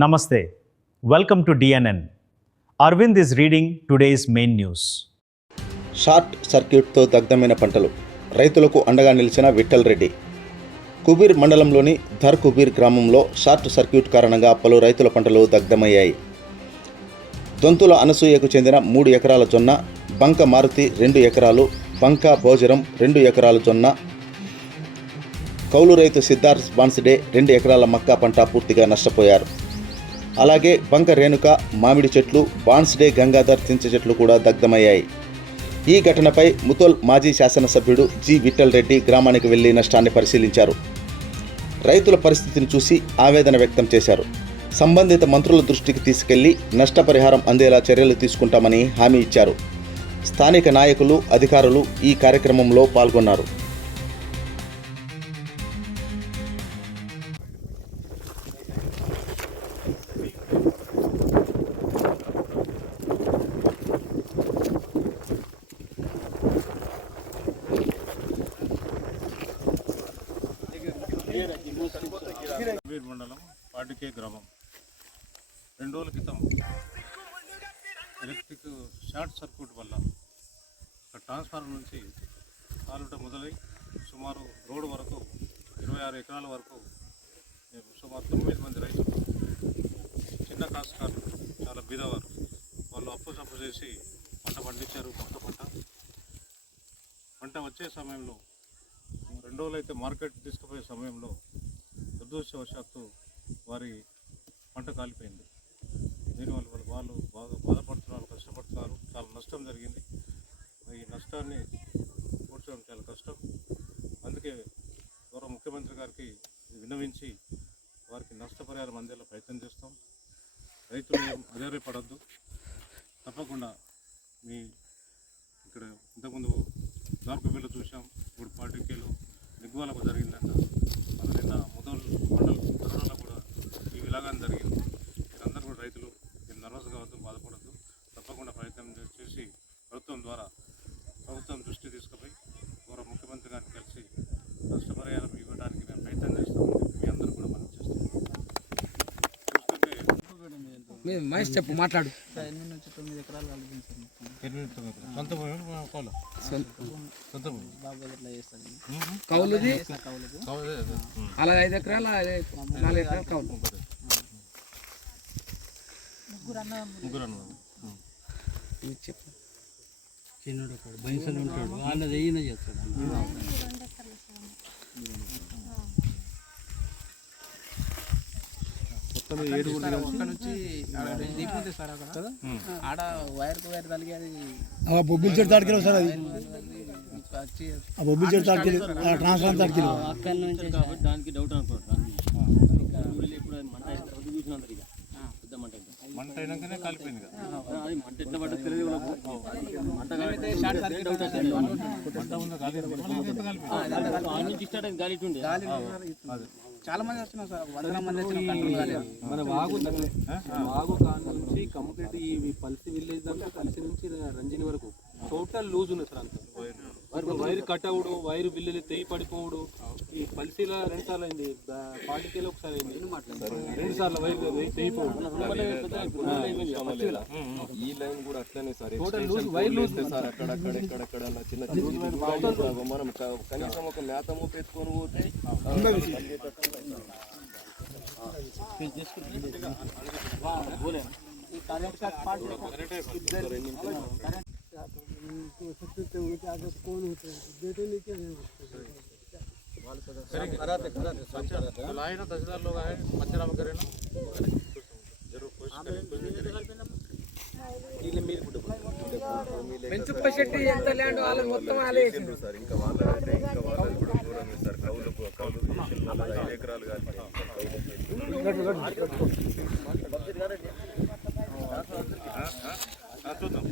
Namaste. Welcome to DNN. Arvind is reading today's main news. Short సర్క్యూట్తో దగ్ధమైన పంటలు, రైతులకు అండగా నిలిచిన విఠల్ రెడ్డి. కుబీర్ మండలంలోని ధర్ కుబీర్ గ్రామంలో షార్ట్ సర్క్యూట్ కారణంగా పలు రైతుల పంటలు దగ్ధమయ్యాయి. దొంతుల అనసూయకు చెందిన 3 ఎకరాల జొన్న, బంక మారుతి 2 ఎకరాలు, బంక భోజరం 2 ఎకరాల జొన్న, కౌలు రైతు సిద్ధార్థ్ బాన్స్డే 2 ఎకరాల మక్కా పంట పూర్తిగా నష్టపోయారు. అలాగే బంక రేణుక, మామిడి చెట్లు, బాన్స్డే గంగాధర్ చింత చెట్లు కూడా దగ్ధమయ్యాయి. ఈ ఘటనపై ముతోల్ మాజీ శాసనసభ్యుడు జి విఠల్ రెడ్డి గ్రామానికి వెళ్లి నష్టాన్ని పరిశీలించారు. రైతుల పరిస్థితిని చూసి ఆవేదన వ్యక్తం చేశారు. సంబంధిత మంత్రుల దృష్టికి తీసుకెళ్లి నష్టపరిహారం అందేలా చర్యలు తీసుకుంటామని హామీ ఇచ్చారు. స్థానిక నాయకులు, అధికారులు ఈ కార్యక్రమంలో పాల్గొన్నారు. కుబీర్ మండలం పాటికే గ్రామం 2 రోజుల క్రితం ఎలక్ట్రిక్ షార్ట్ సర్క్యూట్ వల్ల ఒక ట్రాన్స్ఫార్మర్ నుంచి కాలుట మొదలై సుమారు రోడ్డు వరకు 26 ఎకరాల వరకు సుమారు 9 మంది రైతులు, చిన్న కాసుకారులు, చాలా బీదవారు, వాళ్ళు అప్పు చేసి పంట పండించారు. పంట వచ్చే సమయంలో 2 రోజులు అయితే మార్కెట్ తీసుకుపోయే సమయంలో దురదృష్టవశాత్తు వారి పంట కాలిపోయింది. దీనివల్ల వాళ్ళు బాగా బాధపడుతున్నారు, కష్టపడుతున్నారు. చాలా నష్టం జరిగింది. ఈ నష్టాన్ని కూర్చోవడం చాలా కష్టం. అందుకే గౌరవ ముఖ్యమంత్రి గారికి విన్నవించి వారికి నష్టపరిహారం అందేలా ప్రయత్నం చేస్తాం. రైతులు అధైర్యపడద్దు. తప్పకుండా మీ ఇక్కడ ఇంతకుముందు దార్కుబీలో చూసాం, ఇప్పుడు పాటికేలో నిగ్వాలకు జరిగిందంట. మన నిన్న ముదోల్ మండలం ధరలో కూడా ఈ విలాగానే జరిగింది. మీరందరూ కూడా రైతులు నర్వస్ కావద్దు, బాధపడద్దు. తప్పకుండా ప్రయత్నం చేసి ప్రభుత్వం దృష్టి తీసుకుపోయి గౌరవ ముఖ్యమంత్రి గారిని కలిసి నష్టపరిహారం ఇవ్వడానికి మేము ప్రయత్నం చేస్తామని మీ అందరూ కూడా మనం చేస్తాం. చెప్పు, మాట్లాడు. 8 నుంచి 9 ఎకరాలు కలిగించారు. సొంత కౌలుది అలా 5 ఎకరాలు, 4 ఎకరాలు కౌలు. ముగ్గురు చెప్పు. చిన్నడు బయసలు ఉంటాడు, వాళ్ళది అయినా చేస్తాడు. ఒక్క నుంచి దీపం ఉంది సార్ అక్కడ. ఆడ వైర్కు వైర్ తలిగి అది బొబ్బిలి చెట్టు తాడికి సార్, అది వచ్చి బొబ్బిలి చెట్టు తాడికి ట్రాన్స్ఫర్ తాడికి అక్కడ నుంచి దానికి డౌట్ అనుకుంటారు. మంట అయినాకనే కాలిపోయింది కదా. మంట ఎట్లా పడ్డది తెలియదు. షార్ట్ సర్క్యూట్ అవుట్ వచ్చింది. చాలా మంది వస్తున్నారు సార్, 100 మంది వచ్చిన. మన వాగు కాన్ నుంచి కంప్లీట్ ఈ పల్సి విలేజ్ దాకా పల్సి నుంచి రంజని వరకు టోటల్ లూజ్ ఉంది సార్. అంత వైర్ కట్ అవుడు, వైర్ బిల్లులు తెగి పడిపోవడు. ఈ పల్సీలో 2 సార్లు అయింది, పాటికేలో ఒకసారి అయింది, 2 సార్లు వైర్ తెగిపోవడు. ఈ లైన్ కూడా అట్లనే sir, total loose wire loose sir. అక్కడక్కడ చిన్న మనం కనీసం ఒక మేత మూపు ఎత్తుకొని పోతే लाइन तहसीलदार लोग आए, पंचनामा करें ना जरूर कोशिश సార్. ఇంకా వాళ్ళంటే ఇంకా వాళ్ళది కూడా దూరం సార్. కౌలు 5 ఎకరాలు కానీ చూద్దాం.